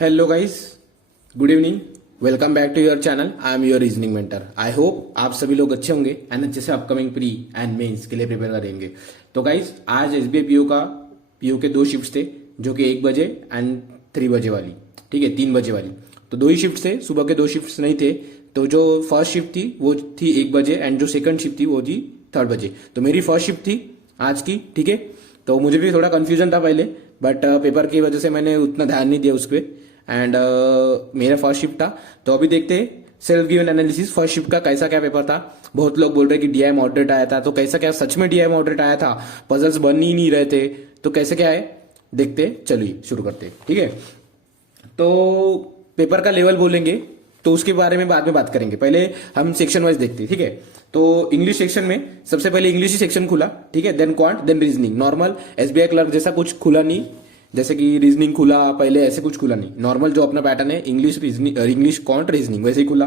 Hello guys, good evening. Welcome back to your channel. I am your reasoning mentor. I hope आप सभी लोग अच्छे होंगे and अच्छे से अपकमिंग प्री एंड मेंस के लिए प्रिपेयर करेंगे। तो गाइस, आज एसबीआई पीओ के दो शिफ्ट थे, जो कि 1 बजे एंड 3 बजे वाली, ठीक है, 3 बजे वाली। तो दो ही शिफ्ट थे, सुबह के दो शिफ्ट नहीं थे। तो जो फर्स्ट शिफ्ट थी वो थी 1 बजे एंड जो सेकंड शिफ्ट थी वो थी 3 बजे। तो मेरी फर्स्ट शिफ्ट थी आज की, ठीक है। तो मुझे भी थोड़ा कंफ्यूजन था पहले, बट पेपर की वजह से मैंने उतना ध्यान नहीं दिया उस पर। एंड मेरा फर्स्ट शिफ्ट था। तो अभी देखते हैं self given analysis first shift का कैसा क्या पेपर था। बहुत लोग बोल रहे कि डीआई मॉडरेट आया था, तो कैसा क्या सच में डीआई मॉडरेट आया था? पजल्स बन ही नहीं रहे थे, तो कैसे क्या है देखते। चलिए शुरू करते, ठीक है। तो पेपर का लेवल बोलेंगे तो उसके बारे में बाद में बात करेंगे। पहले हम सेक्शन वाइज देखते हैं, ठीक है। तो इंग्लिश सेक्शन में सबसे पहले इंग्लिश ही सेक्शन खुला, ठीक है। Then quant, then reasoning. Normal SBI clerk जैसा कुछ खुला नहीं, जैसे कि रीजनिंग खुला पहले, ऐसे कुछ खुला नहीं। नॉर्मल जो अपना पैटर्न है, इंग्लिश इंग्लिश क्वांट रीजनिंग, वैसे ही खुला।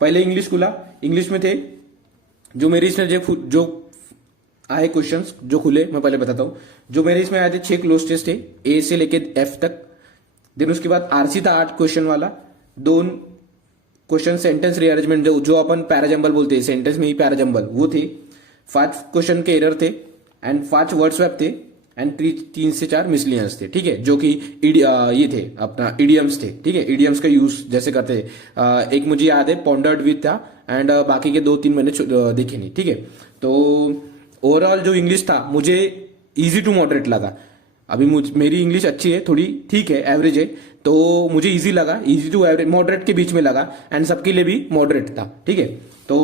पहले इंग्लिश खुला। इंग्लिश में थे जो मेरे इसमें जो आए क्वेश्चंस जो खुले, मैं पहले बताता हूँ। जो मेरे इसमें आए थे 6 क्लोज टेस्ट थे, ए से लेके एफ तक। देन उसके बाद आरसी था 8 क्वेश्चन वाला। 2 क्वेश्चन सेंटेंस रीअरेंजमेंट, जो अपन पैराजम्बल बोलते हैं, सेंटेंस में ही पैराजम्बल, वो थे। 5 क्वेश्चन के एरर थे एंड 5 वर्ड स्वैप थे एंड 3 से 4 मिसलियंस थे, ठीक है। जो कि ये थे अपना इडियम्स थे, ठीक है। इडियम्स का यूज जैसे करते थे। एक मुझे याद है पॉन्डर्ड विथ था एंड बाकी के 2-3 मैंने देखे नहीं, ठीक है। तो ओवरऑल जो इंग्लिश था मुझे इजी टू मॉडरेट लगा। अभी मेरी इंग्लिश अच्छी है, थोड़ी ठीक है, एवरेज है, तो मुझे इजी लगा। इजी टू एवरेज, मॉडरेट के बीच में लगा एंड सबके लिए भी मॉडरेट था, ठीक है। तो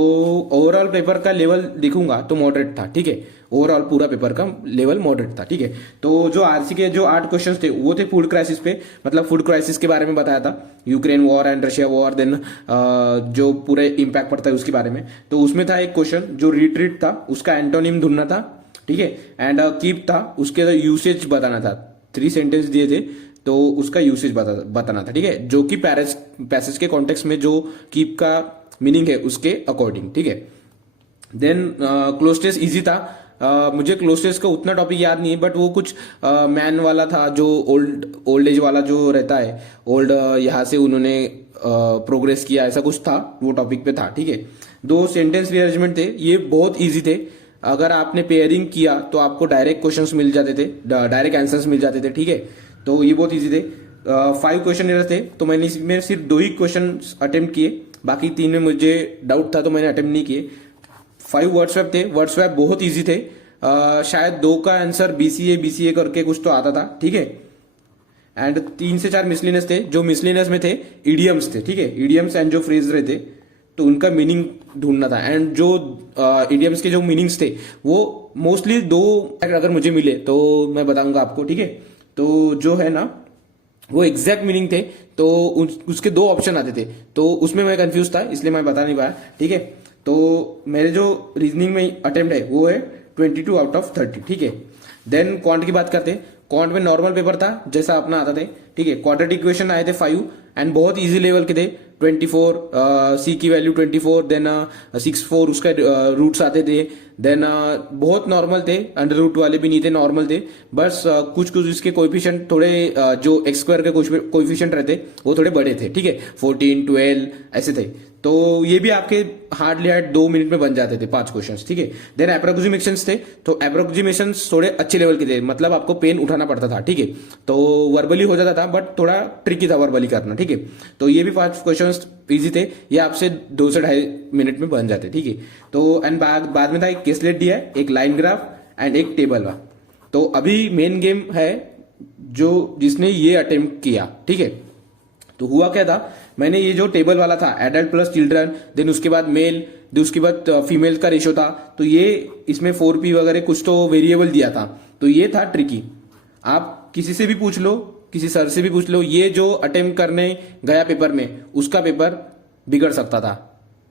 ओवरऑल पेपर का लेवल देखूंगा तो मॉडरेट था, ठीक है। ओवरऑल पूरा पेपर का लेवल मॉडरेट था, ठीक है। तो जो आरसी के जो 8 क्वेश्चन थे वो थे फूड क्राइसिस पे, मतलब फूड क्राइसिस के बारे में बताया था, Ukraine war and Russia war. Then जो पूरे इम्पैक्ट पड़ता है उसके बारे में। तो उसमें था एक क्वेश्चन जो रिट्रीट था, उसका एंटोनिम ढूंढना था, ठीक है। एंड कीप था, उसके यूसेज बताना था। 3 सेंटेंस दिए थे तो उसका यूसेज बताना था, ठीक है। जो कि पैसेज के कॉन्टेक्स्ट में जो कीप का मीनिंग है उसके अकॉर्डिंग, ठीक है। देन क्लोज टेस्ट इजी था। मुझे क्लोज टेस्ट का उतना टॉपिक याद नहीं है, बट वो कुछ मैन वाला था, जो ओल्ड एज वाला जो रहता है, ओल्ड यहाँ से उन्होंने प्रोग्रेस किया, ऐसा कुछ था, वो टॉपिक पे था, ठीक है। 2 सेंटेंस रीअरेंजमेंट थे, ये बहुत इजी थे। अगर आपने पेयरिंग किया तो आपको डायरेक्ट क्वेश्चंस मिल जाते थे, डायरेक्ट आंसर्स मिल जाते थे, ठीक है। तो ये बहुत इजी थे। 5 क्वेश्चन एरर थे, तो मैंने इसमें सिर्फ 2 ही क्वेश्चन अटेम्प्ट किए, बाकी 3 में मुझे डाउट था तो मैंने अटेम्प्ट नहीं किए। 5 वर्ड स्वैप थे, वर्ड स्वैप बहुत इजी थे। शायद 2 का आंसर बीसीए करके कुछ तो आता था, ठीक है। एंड 3 से 4 मिसलिनियस थे, जो मिसलिनियस में थे इडियम्स थे, ठीक है। इडियम्स एंड जो फ्रेज रहे थे तो उनका मीनिंग ढूंढना था। एंड जो इडियम्स के जो मीनिंग्स थे वो मोस्टली 2 अगर मुझे मिले तो मैं बताऊंगा आपको, ठीक है। तो जो है ना वो एग्जैक्ट मीनिंग थे, तो उसके 2 ऑप्शन आते थे, तो उसमें मैं कंफ्यूज था, इसलिए मैं बता नहीं पाया, ठीक है। तो मेरे जो रीजनिंग में अटेम्प्ट है वो है 22 आउट ऑफ 30, ठीक है। देन क्वांट की बात करते हैं। क्वांट में नॉर्मल पेपर था जैसा अपना आता थे, ठीक है। क्वाड्रेटिक इक्वेशन आए थे 5 एंड बहुत इजी लेवल के थे। 24 सी की वैल्यू 24, देन 64 उसका रूट्स आते थे। देन बहुत नॉर्मल थे, अंडर रूट वाले भी नहीं थे, नॉर्मल थे। बस कुछ कुछ इसके कोएफिशिएंट थोड़े जो एक्स स्क्वायर के कोएफिशिएंट रहते वो थोड़े बड़े थे, ठीक है। 14, 12 ऐसे थे। तो ये भी आपके हार्डली हार्ड 2 मिनट में बन जाते थे 5 क्वेश्चंस, ठीक है। देन अप्रोक्सीमेशंस थे, तो अप्रोक्सीमेशंस थोड़े अच्छे लेवल के थे, मतलब आपको पेन उठाना पड़ता था, ठीक है। तो वर्बली हो जाता था बट थोड़ा ट्रिकी था वर्बली करना, ठीक है। तो ये भी 5 क्वेश्चंस इजी थे, ये आपसे 2 से 2.5 मिनट में बन जाते, ठीक है। तो एंड बाद में था एक केसलेट दिया है, एक लाइन ग्राफ एंड एक टेबल का। तो अभी मेन गेम है जो जिसने ये अटेम्प्ट किया, ठीक है। तो हुआ क्या था, मैंने ये जो टेबल वाला था, एडल्ट प्लस चिल्ड्रन, देन उसके बाद मेल, देन उसके बाद फीमेल का रेशो था, तो ये इसमें 4p वगैरह कुछ तो वेरिएबल दिया था, तो ये था ट्रिकी। आप किसी से भी पूछ लो, किसी सर से भी पूछ लो, ये जो अटेम्प्ट करने गया पेपर में उसका पेपर बिगड़ सकता था,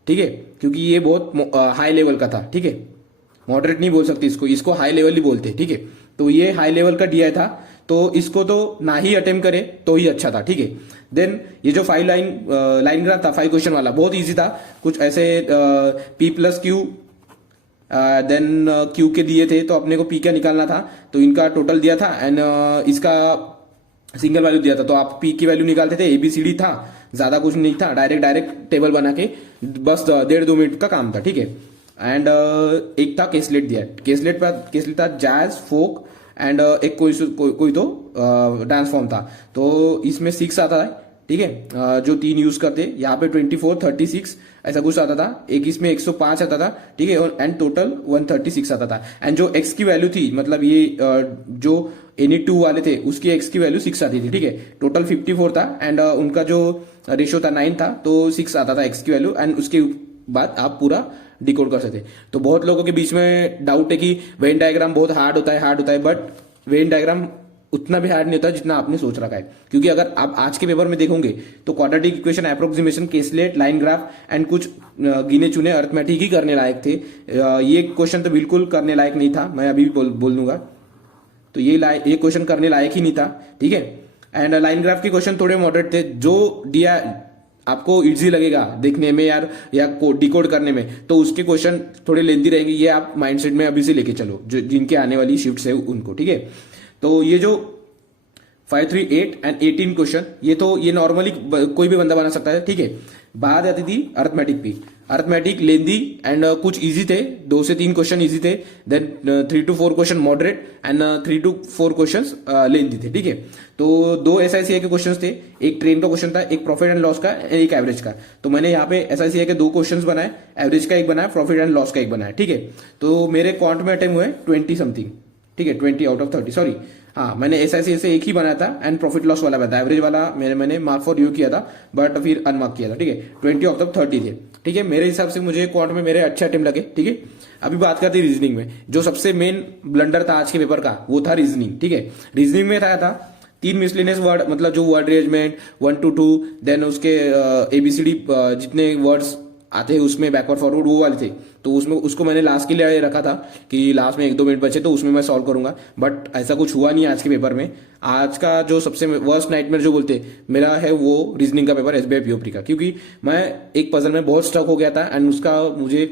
ठीक है। क्योंकि ये बहुत हाई लेवल का था, ठीक है। मॉडरेट नहीं बोल सकते इसको, इसको हाई लेवल ही बोलते, ठीक है। तो ये हाई लेवल का डीआई था, तो इसको तो ना ही अटेम्प्ट करे तो ही अच्छा था, ठीक है। देन ये जो 5 लाइन ग्राफ था 5 क्वेश्चन वाला, बहुत इजी था। कुछ ऐसे P plus Q, then Q के दिए थे, तो अपने को P का निकालना था, तो इनका टोटल दिया था एंड इसका सिंगल वैल्यू दिया था तो आप पी की वैल्यू निकालते थे, एबीसीडी था, ज्यादा कुछ नहीं था, डायरेक्ट टेबल बना के बस 1.5-2 मिनट का काम था, ठीक है। एंड एक था केसलेट दिया, केसलेट था जैज फोक एंड एक कोई तो डांस फॉर्म था। तो इसमें 6 आता है, ठीक है, जो 3 यूज करते, यहाँ पे 24, 36 ऐसा कुछ आता था। एक इसमें 105 आता था, ठीक है, एंड टोटल 136 आता था। एंड जो एक्स की वैल्यू थी, मतलब ये जो एनी 2 वाले थे उसकी एक्स की वैल्यू 6 आती थी, ठीक है। टोटल 54 था एंड उनका जो रेशियो था 9 था, तो 6 आता था एक्स की वैल्यू। एंड उसके बाद आप पूरा डिकोड कर सकते। तो बहुत लोगों के बीच में डाउट है कि वेन डायग्राम बहुत हार्ड होता है, बट वेन डायग्राम उतना भी हार्ड नहीं होता जितना आपने सोच रखा है। क्योंकि अगर आप आज के पेपर में देखोगे तो quadratic equation, approximation, caselet, line graph and कुछ गिने चुने अर्थमेटिक ही करने लायक थे। ये क्वेश्चन तो बिल्कुल करने लायक नहीं था, मैं अभी भी बोल दूंगा। तो ये क्वेश्चन करने लायक ही नहीं था, ठीक है। एंड लाइन ग्राफ के क्वेश्चन थोड़े मॉडरेट थे, जो दिया आपको इजी लगेगा देखने में या डिकोड करने में, तो उसके क्वेश्चन थोड़े लेंथी रहेंगे। ये आप माइंडसेट में अभी से लेके चलो, जो जिनके आने वाली शिफ्ट्स है उनको, ठीक है। तो ये जो 5, 3, 8 एंड 18 क्वेश्चन, ये नॉर्मली कोई भी बंदा बना सकता है, ठीक है। बात आती थी अर्थमेटिक पे। अर्थमेटिक लेंदी एंड कुछ इजी थे, 2 से 3 क्वेश्चन इजी थे, then 3 to 4 question moderate and 3 to 4 question lengthy थे, ठीक है। तो 2 एसआईसीआई के क्वेश्चन थे, एक ट्रेन का क्वेश्चन था, एक प्रॉफिट एंड लॉस का, एक एवरेज का। तो मैंने यहाँ पे एसआईसीआई के 2 क्वेश्चन बनाए, एवरेज का एक बनाया, प्रॉफिट एंड लॉस का एक बनाया, ठीक है। तो मेरे क्वांट में अटेम्प्ट हुए 20 समथिंग, ठीक है, 20 आउट ऑफ 30, सॉरी हाँ, मैंने एसआईसीआई से एक ही बनाया था एंड प्रॉफिट लॉस वाला बनाया था। एवरेज वाला मैंने मार्क फॉर यू किया था, बट फिर अनमार्क किया था, ठीक है। 20 आउट ऑफ 30 थे, ठीक है। मेरे हिसाब से मुझे क्वांट में मेरे अच्छे अटेम्प्ट लगे, ठीक है। अभी बात करते हैं रीजनिंग में। जो सबसे मेन ब्लंडर था आज के पेपर का, वो था रीजनिंग, ठीक है। रीजनिंग में था 3 मिसलेनियस वर्ड, मतलब जो वर्ड अरेंजमेंट 1 to 2, देन उसके एबीसीडी जितने वर्ड्स आते हैं उसमें बैकवर्ड फॉरवर्ड वो वाले थे। तो उसमें उसको मैंने लास्ट के लिए रखा था कि लास्ट में 1-2 मिनट बचे तो उसमें मैं सॉल्व करूंगा, बट ऐसा कुछ हुआ नहीं आज के पेपर में। आज का जो सबसे वर्स्ट नाइटमेयर जो बोलते मेरा है, वो रीजनिंग का पेपर एसबीआई पीओपी का, क्योंकि मैं एक पजल में बहुत स्टक हो गया था एंड उसका मुझे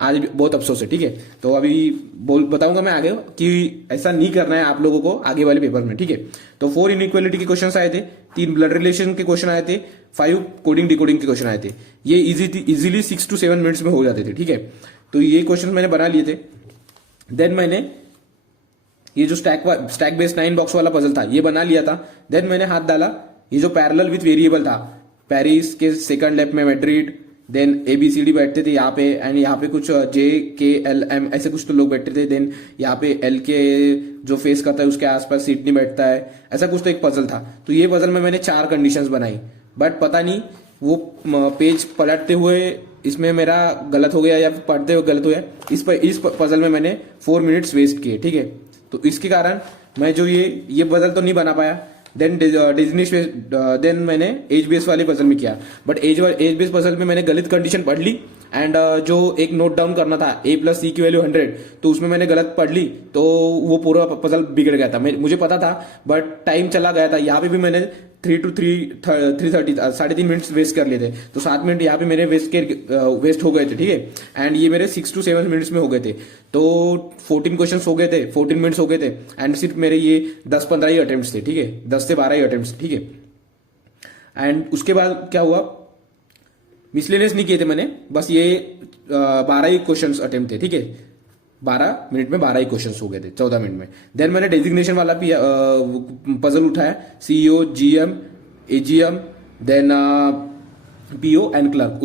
आज भी बहुत अफसोस है, ठीक है। तो अभी बताऊंगा मैं आगे कि ऐसा नहीं करना है आप लोगों को आगे वाले पेपर में, ठीक है। तो 4 इनइक्वालिटी के क्वेश्चन आए थे, 3 ब्लड रिलेशन के क्वेश्चन आए थे, 5 कोडिंग डिकोडिंग के क्वेश्चन आए थे। ये इजीली 6 to 7 मिनट्स में हो जाते थे, ठीक है। तो ये क्वेश्चन मैंने बना लिए थे। देन मैंने ये जो स्टैक बेस्ड 9 बॉक्स वाला पजल था ये बना लिया था। देन मैंने हाथ डाला, ये जो पैरेलल विथ वेरिएबल था, पेरिस के सेकंड लेफ्ट में मैड्रिड, देन एबीसीडी बैठते थे यहाँ पे, एंड यहाँ पे कुछ JKLM ऐसे कुछ तो लोग बैठते थे। देन यहाँ पे L के जो फेस करता है उसके आसपास सिडनी बैठता है, ऐसा कुछ तो एक पजल था। तो ये पजल में मैंने 4 कंडीशंस बनाई, बट पता नहीं वो पेज पलटते हुए इसमें मेरा गलत हो गया या पढ़ते हुए गलत हो गया। इस पजल में मैंने 4 मिनट्स वेस्ट किए, ठीक है। तो इसके कारण मैं जो ये पजल तो नहीं बना पाया। देन देन मैंने एज बेस वाले पजल में किया, बट एज बेस पजल में मैंने गलत कंडीशन पढ़ ली एंड जो एक नोट डाउन करना था A+C की वैल्यू 100, तो उसमें मैंने गलत पढ़ ली, तो वो पूरा पजल बिगड़ गया था। मुझे पता था बट टाइम चला गया था। यहाँ पे भी मैंने 3 to 3:30 3.5 मिनट्स वेस्ट कर लिए थे, तो 7 मिनट यहाँ पे मेरे वेस्ट हो गए थे, ठीक है। एंड ये मेरे 6 to 7 मिनट्स में हो गए थे, तो 14 क्वेश्चन हो गए थे, 14 मिनट्स हो गए थे एंड सिर्फ मेरे ये 10-15 ही अटेम्प्ट थे, ठीक है, 10 से 12 ही अटेम्प्ट, ठीक है। एंड उसके बाद क्या हुआ, मिसलेनियस नहीं किए थे मैंने, बस ये 12 ही क्वेश्चन अटेम्प्ट थे, ठीक है। 12 मिनट में 12 ही क्वेश्चन हो गए थे 14 मिनट में। देन मैंने डेजिग्नेशन वाला पजल उठाया, CEO, GM, AGM, then PO and clerk.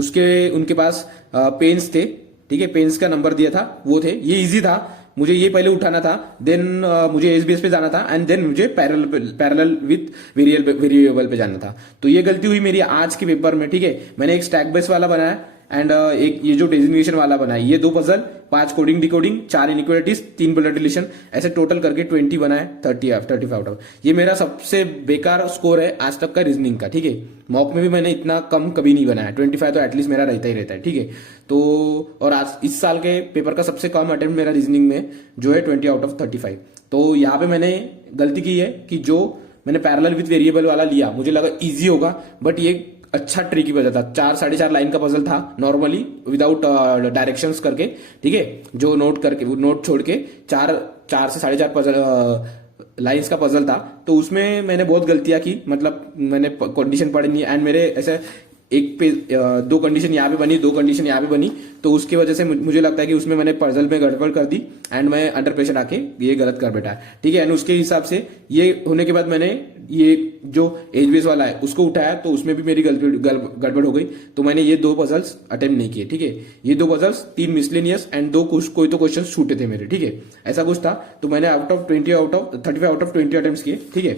उनके पास पेन्स थे, ठीक है, पेन्स का नंबर दिया था, वो थे। ये इजी था, मुझे ये पहले उठाना था, देन मुझे एसबीएस पे जाना था एंड देन मुझे पैरेलल विथ वेरिएबल पे जाना था। तो ये गलती हुई मेरी आज के पेपर में, ठीक है। मैंने एक स्टैक बेस वाला बनाया एंड एक ये जो डेजिग्नेशन वाला बनाया, ये 2 puzzle, 5 coding decoding, 4 inequalities, 3 blood relation, ऐसे टोटल करके 20 बनाए, 35 आउट ऑफ। ये मेरा सबसे बेकार स्कोर है आज तक का रीजनिंग का, ठीक है। मॉक में भी मैंने इतना कम कभी नहीं बनाया, 25 तो एटलीस्ट मेरा रहता ही रहता है, ठीक है। तो और आज इस साल के पेपर का सबसे कम अटेम्प्ट मेरा रीजनिंग में जो है 20 आउट ऑफ 35। तो यहाँ पे मैंने गलती की है कि जो मैंने पैरेलल विथ वेरिएबल वाला लिया, मुझे लगा इजी होगा, बट ये अच्छा ट्रिकी पजल था। 4-4.5 लाइन का पजल था नॉर्मली विदाउट डायरेक्शंस करके, ठीक है, जो नोट छोड़ के 4 से 4.5 लाइंस का पजल था, तो उसमें मैंने बहुत गलतियां की, मतलब मैंने कंडीशन पढ़ी नहीं एंड मेरे ऐसे एक पे दो कंडीशन यहाँ पे बनी, दो कंडीशन यहाँ पे बनी, तो उसकी वजह से मुझे लगता है कि उसमें मैंने पजल में गड़बड़ कर दी एंड मैं अंडर प्रेशर आके ये गलत कर बैठा, ठीक है। एंड उसके हिसाब से ये होने के बाद मैंने ये जो एज बेस वाला है उसको उठाया, तो उसमें भी मेरी गड़बड़ हो गई, तो मैंने ये दो पजल्स अटेम्प्ट नहीं किए, ठीक है। ये दो पजल्स, 3 मिसलेनियस एंड दो कुछ कोई तो क्वेश्चन छूटे थे मेरे, ठीक है, ऐसा कुछ था। तो मैंने out of 35 out of 20 attempt किए, ठीक है।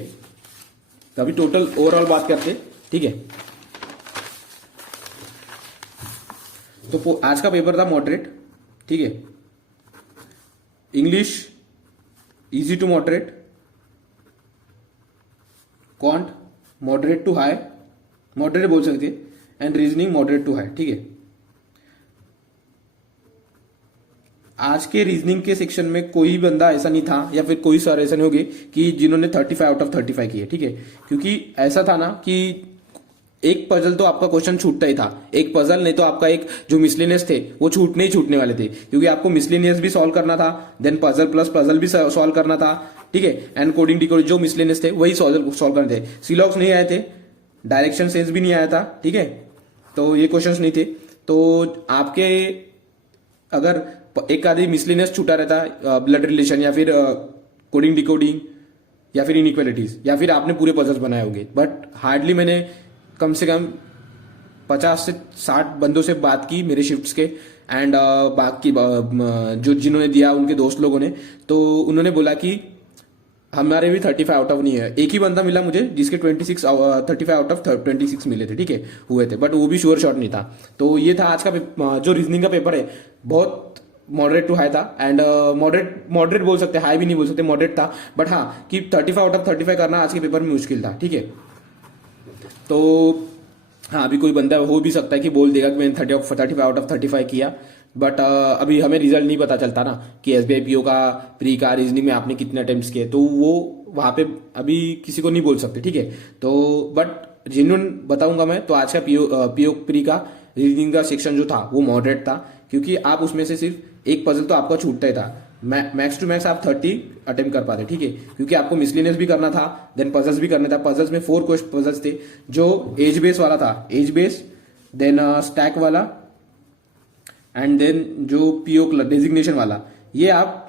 तो अभी टोटल ओवरऑल बात करते, ठीक है। तो आज का पेपर था मॉडरेट, ठीक है। English easy to moderate, quant moderate to high, moderate बोल सकते हैं, and reasoning moderate to high, ठीक है। आज के रीजनिंग के सेक्शन में कोई बंदा ऐसा नहीं था या फिर कोई सर ऐसा नहीं होंगे कि जिन्होंने 35 आउट ऑफ 35 किए, ठीक है। क्योंकि ऐसा था ना कि एक पजल तो आपका क्वेश्चन छूटता ही था, एक पजल नहीं तो आपका एक जो मिसलेनियस थे वो छूटने वाले थे, क्योंकि आपको मिसलेनियस भी सॉल्व करना था, देन पजल प्लस पजल भी सॉल्व करना था, ठीक है। एंड कोडिंग डिकोडिंग जो मिसलेनियस थे वही सॉल्व करने थे। सीलॉक्स नहीं आए थे, डायरेक्शन सेंस भी नहीं आया था, ठीक है। तो ये क्वेश्चंस नहीं थे। तो आपके अगर एक आधी मिसलेनियस छूटा रहता, ब्लड रिलेशन या फिर कोडिंग डिकोडिंग या फिर इनइक्वालिटीज, या फिर आपने पूरे पजल्स बनाए होंगे, बट हार्डली मैंने कम से कम 50 से 60 बंदों से बात की मेरे शिफ्ट्स के, एंड बाकी जो जिन्होंने दिया उनके दोस्त लोगों ने, तो उन्होंने बोला कि हमारे भी 35 आउट ऑफ नहीं है। एक ही बंदा मिला मुझे जिसके 35 आउट ऑफ 26 मिले थे, ठीक है, हुए थे, बट वो भी श्योर शॉट नहीं था। तो ये था आज का जो रीजनिंग का पेपर है, बहुत मॉडरेट टू हाई था, एंड मॉडरेट बोल सकते हैं, हाई भी नहीं बोल सकते, मॉडरेट था। बट हाँ कि 35 आउट ऑफ 35 करना आज के पेपर में मुश्किल था, ठीक है। तो हाँ, अभी कोई बंदा हो भी सकता है कि बोल देगा कि मैंने 35 आउट ऑफ 35 किया, बट अभी हमें रिजल्ट नहीं पता चलता ना कि एसबीआई पीओ का प्री का रीजनिंग में आपने कितने अटेम्प्ट्स किए, तो वो वहां पे अभी किसी को नहीं बोल सकते, ठीक है। तो बट जेन्युइन बताऊंगा मैं, तो आज का पीओ प्री का रीजनिंग का सेक्शन जो था वो मॉडरेट था, क्योंकि आप उसमें से सिर्फ एक पजल तो आपका छूटता ही था, मैक्स टू मैक्स आप 30 अटेम्प्ट कर पाते, ठीक है। क्योंकि आपको मिसलेनियस भी करना था, देन पजल्स भी करना था। पजल्स में 4 पजल्स थे, जो एज बेस वाला था, एज बेस, देन स्टैक वाला, एंड देन जो पीओ डेजिग्नेशन वाला, ये आप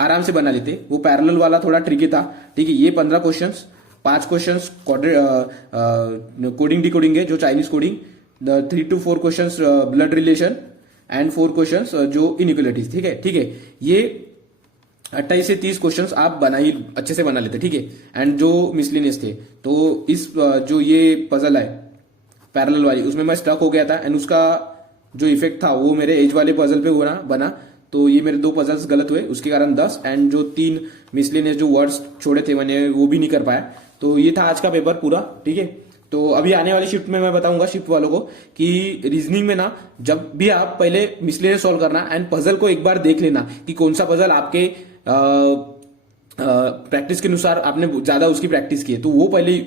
आराम से बना लेते। वो पैरेलल वाला थोड़ा ट्रिकी था, ठीक है। ये 15 क्वेश्चंस, 5 क्वेश्चंस कोडिंग डिकोडिंग है, जो Chinese coding, 3 to 4 questions blood relation, and 4 questions जो इनइक्वालिटीज, ठीक है, ठीक है। ये 28 से 30 क्वेश्चंस आप अच्छे से बना लेते, ठीक है। एंड जो मिसलेनियस थे, तो इस जो ये पजल है पैरेलल वाली, उसमें मैं स्टक हो गया था, एंड उसका जो इफेक्ट था वो मेरे एज वाले पजल पे बना। तो ये मेरे 2 पजल्स गलत हुए, उसके कारण 10, एंड जो 3 मिसलेनियस जो वर्ड्स छोड़े थे मैंने वो भी नहीं कर पाया। तो ये था आज का पेपर पूरा, ठीक है। तो अभी आने वाली शिफ्ट में मैं बताऊंगा शिफ्ट वालों को कि रीजनिंग में ना, जब भी आप पहले मिसलेनियस सॉल्व करना, एंड पजल को एक बार देख लेना कि कौन सा पजल आपके प्रैक्टिस के अनुसार आपने ज्यादा उसकी प्रैक्टिस की है, तो वो पहले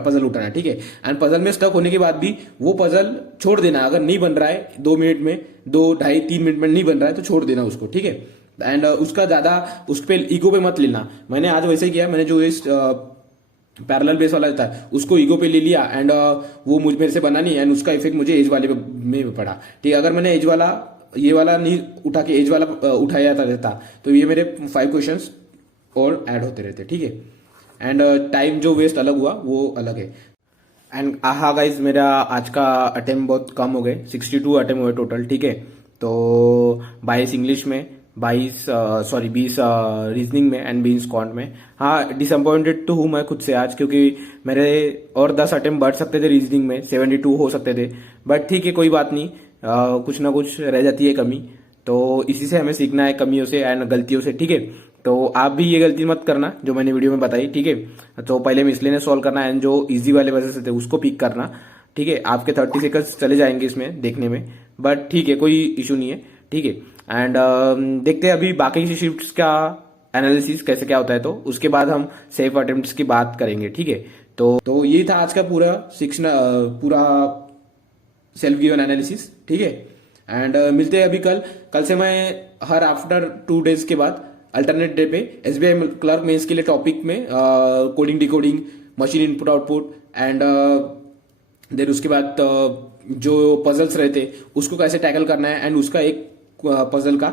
पजल उठाना, ठीक है। एंड पजल में स्टक होने के बाद भी वो पजल छोड़ देना, अगर नहीं बन रहा है 2 मिनट में, 2 ढाई 3 मिनट में नहीं बन रहा है तो छोड़ देना उसको, ठीक है। एंड उसका ज्यादा उस पर ईगो पे मत लेना। मैंने आज वैसे ही किया, मैंने जो इस पैरेलल बेस वाला था उसको ईगो पे ले लिया, एंड वो मेरे से बना नहीं, एंड उसका इफेक्ट मुझे एज वाले में पड़ा, ठीक है। अगर मैंने एज वाला ये वाला नहीं उठा के एज वाला उठाया रहता तो ये मेरे 5 क्वेश्चंस और ऐड होते रहते, ठीक है। एंड टाइम जो वेस्ट अलग हुआ वो अलग है। एंड हाँ गाइज, मेरा आज का अटेम्प्ट बहुत कम हो गए, 62 अटेम्प्ट हुए टोटल, ठीक है। तो 22 इंग्लिश में, 20 रीजनिंग में, एंड 20 क्वांट में। हाँ, डिसअपॉइंटेड तो हूँ मैं खुद से आज, क्योंकि मेरे और 10 अटेम्प्ट बढ़ सकते थे रीजनिंग में, 72 हो सकते थे, बट ठीक है, कोई बात नहीं, कुछ ना कुछ रह जाती है कमी, तो इसी से हमें सीखना है, कमियों से एंड गलतियों से, ठीक है। तो आप भी ये गलती मत करना जो मैंने वीडियो में बताई, ठीक है। तो पहले मिसलेनियस सॉल्व करना, एंड जो इजी वाले वजह थे उसको पिक करना, ठीक है। आपके 30 सेकंड्स चले जाएंगे इसमें देखने में, बट ठीक है, कोई इशू नहीं है, ठीक है। एंड देखते हैं अभी बाकी की शिफ्ट्स का एनालिसिस कैसे क्या होता है, तो उसके बाद हम सेफ अटेम्प्ट्स की बात करेंगे, ठीक है। तो ये था आज का पूरा सेल्फ गिवन एनालिसिस, ठीक है। एंड मिलते हैं अभी कल से मैं हर आफ्टर 2 डेज के बाद अल्टरनेट डे पे एसबीआई क्लर्क मेंस के लिए टॉपिक में coding decoding, machine input output and then उसके बाद जो पजल्स रहते उसको कैसे टैकल करना है एंड उसका एक पजल का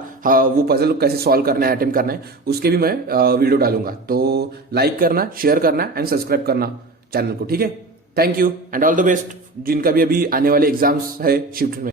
वो पजल कैसे सॉल्व करना है, अटेम्प्ट करना है, उसके भी मैं वीडियो डालूंगा। तो लाइक करना, शेयर करना एंड सब्सक्राइब करना चैनल को, ठीक है। Thank you and all the best जिनका भी अभी आने वाले एग्जाम्स है शिफ्ट में।